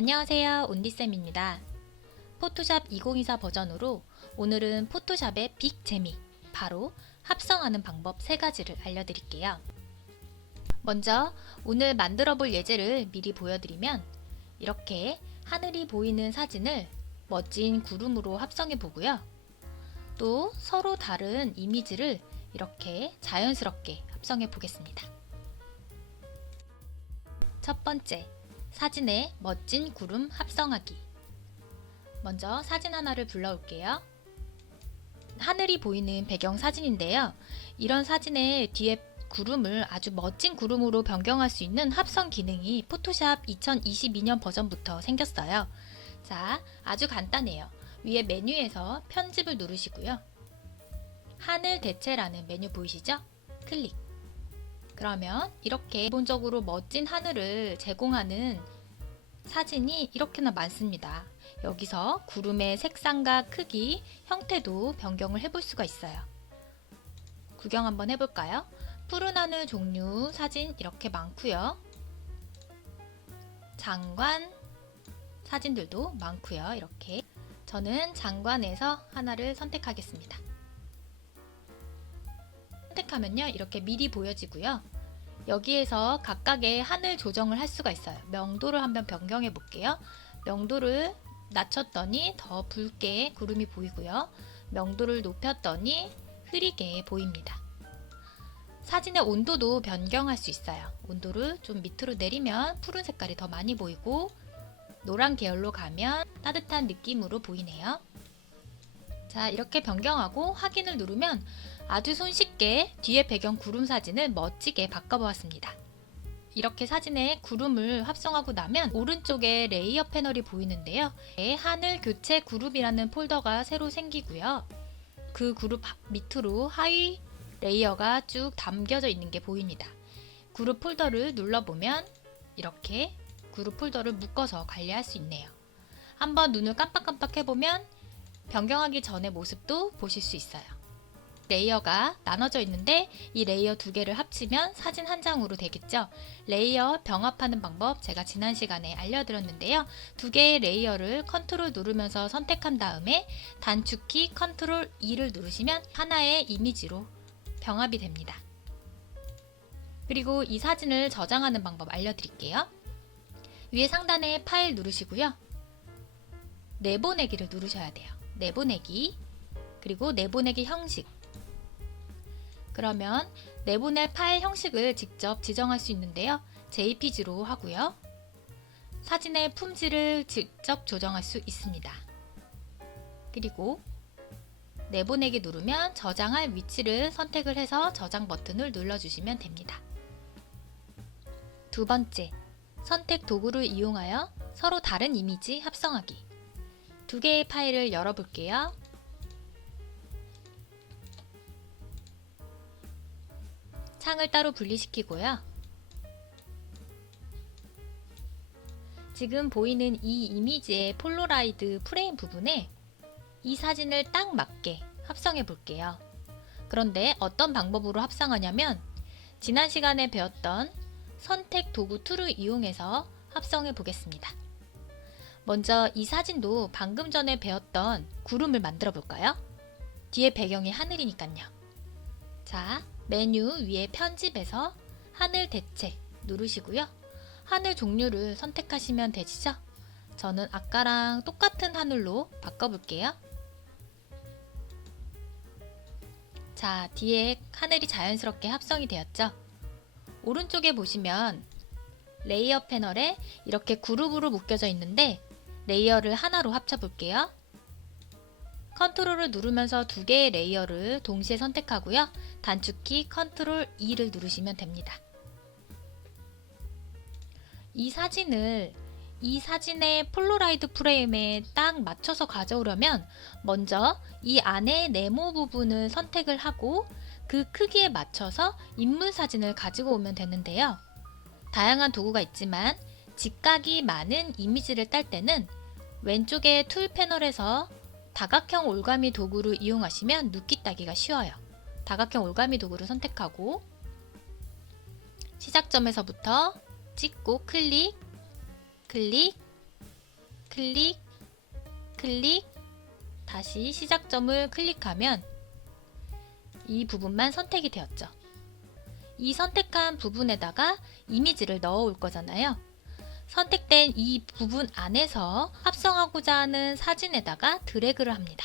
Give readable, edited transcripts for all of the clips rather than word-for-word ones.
안녕하세요, 온디쌤입니다. 포토샵 2024 버전으로 오늘은 포토샵의 빅 재미, 바로 합성하는 방법 3가지를 알려드릴게요. 먼저 오늘 만들어 볼 예제를 미리 보여드리면 이렇게 하늘이 보이는 사진을 멋진 구름으로 합성해 보고요. 또 서로 다른 이미지를 이렇게 자연스럽게 합성해 보겠습니다. 첫 번째, 사진에 멋진 구름 합성하기. 먼저 사진 하나를 불러올게요. 하늘이 보이는 배경 사진인데요. 이런 사진의 뒤에 구름을 아주 멋진 구름으로 변경할 수 있는 합성 기능이 포토샵 2022년 버전부터 생겼어요. 자, 아주 간단해요. 위에 메뉴에서 편집을 누르시고요. 하늘 대체라는 메뉴 보이시죠? 클릭. 그러면 이렇게 기본적으로 멋진 하늘을 제공하는 사진이 이렇게나 많습니다. 여기서 구름의 색상과 크기, 형태도 변경을 해볼 수가 있어요. 구경 한번 해볼까요? 푸른 하늘 종류 사진 이렇게 많고요. 장관 사진들도 많고요. 이렇게 저는 장관에서 하나를 선택하겠습니다. 선택하면요, 이렇게 미리 보여지고요. 여기에서 각각의 하늘 조정을 할 수가 있어요. 명도를 한번 변경해 볼게요. 명도를 낮췄더니 더 붉게 구름이 보이고요. 명도를 높였더니 흐리게 보입니다. 사진의 온도도 변경할 수 있어요. 온도를 좀 밑으로 내리면 푸른 색깔이 더 많이 보이고, 노란 계열로 가면 따뜻한 느낌으로 보이네요. 자, 이렇게 변경하고 확인을 누르면 아주 손쉽게 뒤에 배경 구름 사진을 멋지게 바꿔보았습니다. 이렇게 사진에 구름을 합성하고 나면 오른쪽에 레이어 패널이 보이는데요. 하늘 교체 그룹이라는 폴더가 새로 생기고요. 그 그룹 밑으로 하위 레이어가 쭉 담겨져 있는 게 보입니다. 그룹 폴더를 눌러보면 이렇게 그룹 폴더를 묶어서 관리할 수 있네요. 한번 눈을 깜빡깜빡 해보면 변경하기 전의 모습도 보실 수 있어요. 레이어가 나눠져 있는데 이 레이어 2개를 합치면 사진 한 장으로 되겠죠. 레이어 병합하는 방법 제가 지난 시간에 알려드렸는데요. 2개의 레이어를 컨트롤 누르면서 선택한 다음에 단축키 컨트롤 E를 누르시면 하나의 이미지로 병합이 됩니다. 그리고 이 사진을 저장하는 방법 알려드릴게요. 위에 상단에 파일 누르시고요. 내보내기를 누르셔야 돼요. 내보내기, 그리고 내보내기 형식. 그러면 내보낼 파일 형식을 직접 지정할 수 있는데요. JPG로 하고요. 사진의 품질을 직접 조정할 수 있습니다. 그리고 내보내기 누르면 저장할 위치를 선택을 해서 저장 버튼을 눌러주시면 됩니다. 두 번째, 선택 도구를 이용하여 서로 다른 이미지 합성하기. 2개의 파일을 열어볼게요. 창을 따로 분리시키고요. 지금 보이는 이 이미지의 폴라로이드 프레임 부분에 이 사진을 딱 맞게 합성해 볼게요. 그런데 어떤 방법으로 합성하냐면 지난 시간에 배웠던 선택 도구 툴을 이용해서 합성해 보겠습니다. 먼저 이 사진도 방금 전에 배웠던 구름을 만들어 볼까요? 뒤에 배경이 하늘이니까요. 자, 메뉴 위에 편집에서 하늘 대체 누르시고요. 하늘 종류를 선택하시면 되시죠? 저는 아까랑 똑같은 하늘로 바꿔볼게요. 자, 뒤에 하늘이 자연스럽게 합성이 되었죠? 오른쪽에 보시면 레이어 패널에 이렇게 그룹으로 묶여져 있는데 레이어를 하나로 합쳐볼게요. 컨트롤을 누르면서 2개의 레이어를 동시에 선택하고요. 단축키 컨트롤 E를 누르시면 됩니다. 이 사진을 이 사진의 폴라로이드 프레임에 딱 맞춰서 가져오려면 먼저 이 안에 네모 부분을 선택을 하고 그 크기에 맞춰서 인물 사진을 가지고 오면 되는데요. 다양한 도구가 있지만 직각이 많은 이미지를 딸 때는 왼쪽의 툴 패널에서 다각형 올가미 도구를 이용하시면 눕기 따기가 쉬워요. 다각형 올가미 도구를 선택하고 시작점에서부터 찍고 클릭, 클릭, 클릭, 클릭, 다시 시작점을 클릭하면 이 부분만 선택이 되었죠. 이 선택한 부분에다가 이미지를 넣어 올 거잖아요. 선택된 이 부분 안에서 합성하고자 하는 사진에다가 드래그를 합니다.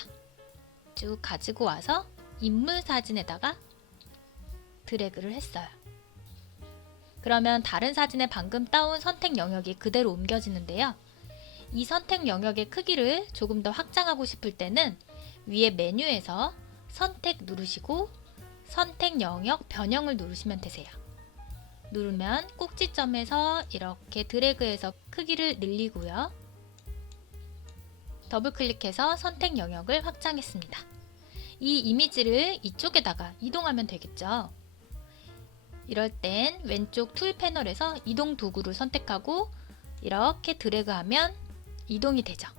쭉 가지고 와서 인물 사진에다가 드래그를 했어요. 그러면 다른 사진에 방금 따온 선택 영역이 그대로 옮겨지는데요. 이 선택 영역의 크기를 조금 더 확장하고 싶을 때는 위에 메뉴에서 선택 누르시고 선택 영역 변형을 누르시면 되세요. 누르면 꼭지점에서 이렇게 드래그해서 크기를 늘리고요. 더블 클릭해서 선택 영역을 확장했습니다. 이 이미지를 이쪽에다가 이동하면 되겠죠. 이럴 땐 왼쪽 툴 패널에서 이동 도구를 선택하고 이렇게 드래그하면 이동이 되죠.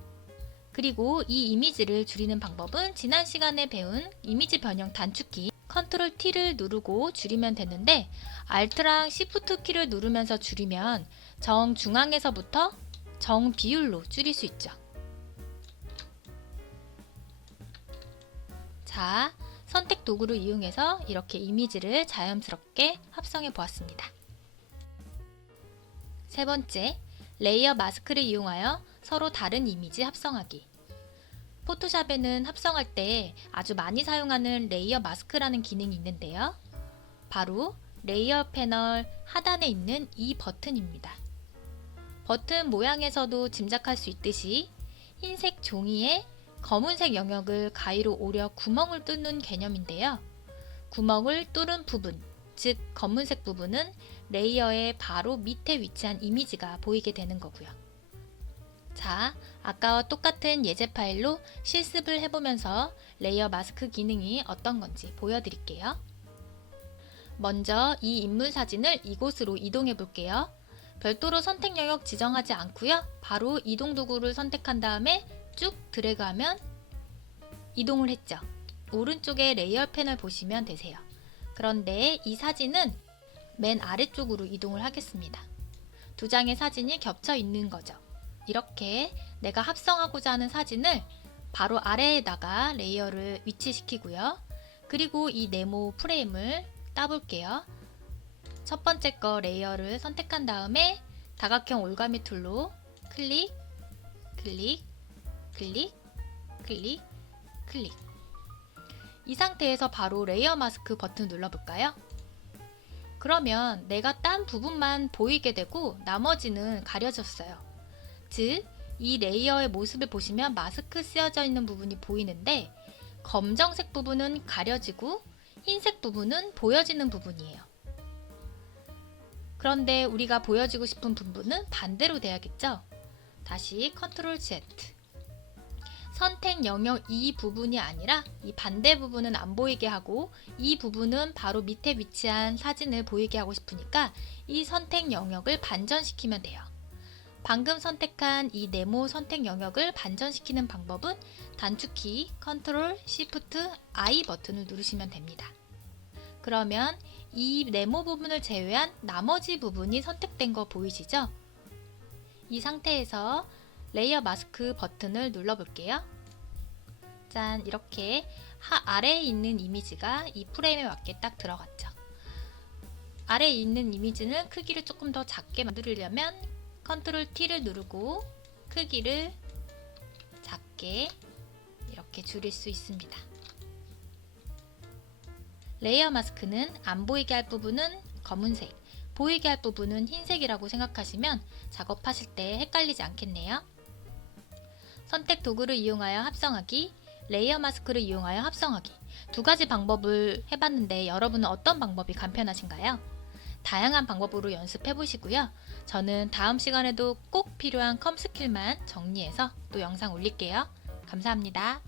그리고 이 이미지를 줄이는 방법은 지난 시간에 배운 이미지 변형 단축키 컨트롤 T를 누르고 줄이면 되는데 Alt랑 Shift 키를 누르면서 줄이면 정중앙에서부터 정비율로 줄일 수 있죠. 자, 선택 도구를 이용해서 이렇게 이미지를 자연스럽게 합성해 보았습니다. 세 번째, 레이어 마스크를 이용하여 서로 다른 이미지 합성하기. 포토샵에는 합성할 때 아주 많이 사용하는 레이어 마스크라는 기능이 있는데요. 바로 레이어 패널 하단에 있는 이 버튼입니다. 버튼 모양에서도 짐작할 수 있듯이 흰색 종이에 검은색 영역을 가위로 오려 구멍을 뚫는 개념인데요. 구멍을 뚫은 부분, 즉 검은색 부분은 레이어의 바로 밑에 위치한 이미지가 보이게 되는 거고요. 자, 아까와 똑같은 예제 파일로 실습을 해보면서 레이어 마스크 기능이 어떤 건지 보여드릴게요. 먼저 이 인물 사진을 이곳으로 이동해 볼게요. 별도로 선택 영역 지정하지 않고요. 바로 이동 도구를 선택한 다음에 쭉 드래그하면 이동을 했죠. 오른쪽에 레이어 패널 보시면 되세요. 그런데 이 사진은 맨 아래쪽으로 이동을 하겠습니다. 두 장의 사진이 겹쳐 있는 거죠. 이렇게 내가 합성하고자 하는 사진을 바로 아래에다가 레이어를 위치시키고요. 그리고 이 네모 프레임을 따볼게요. 첫 번째 거 레이어를 선택한 다음에 다각형 올가미 툴로 클릭, 클릭, 클릭, 클릭, 클릭. 이 상태에서 바로 레이어 마스크 버튼 눌러볼까요? 그러면 내가 딴 부분만 보이게 되고 나머지는 가려졌어요. 즉, 이 레이어의 모습을 보시면 마스크 쓰여져 있는 부분이 보이는데 검정색 부분은 가려지고 흰색 부분은 보여지는 부분이에요. 그런데 우리가 보여지고 싶은 부분은 반대로 돼야겠죠? 다시 컨트롤 Z. 선택 영역 이 부분이 아니라 이 반대 부분은 안 보이게 하고 이 부분은 바로 밑에 위치한 사진을 보이게 하고 싶으니까 이 선택 영역을 반전시키면 돼요. 방금 선택한 이 네모 선택 영역을 반전시키는 방법은 단축키 컨트롤 Shift I 버튼을 누르시면 됩니다. 그러면 이 네모 부분을 제외한 나머지 부분이 선택된 거 보이시죠? 이 상태에서 레이어 마스크 버튼을 눌러볼게요. 짠, 이렇게 아래에 있는 이미지가 이 프레임에 맞게 딱 들어갔죠. 아래에 있는 이미지는 크기를 조금 더 작게 만들려면 컨트롤 T를 누르고 크기를 작게 이렇게 줄일 수 있습니다. 레이어 마스크는 안 보이게 할 부분은 검은색, 보이게 할 부분은 흰색이라고 생각하시면 작업하실 때 헷갈리지 않겠네요. 선택 도구를 이용하여 합성하기, 레이어 마스크를 이용하여 합성하기 두 가지 방법을 해봤는데 여러분은 어떤 방법이 간편하신가요? 다양한 방법으로 연습해 보시고요. 저는 다음 시간에도 꼭 필요한 컴 스킬만 정리해서 또 영상 올릴게요. 감사합니다.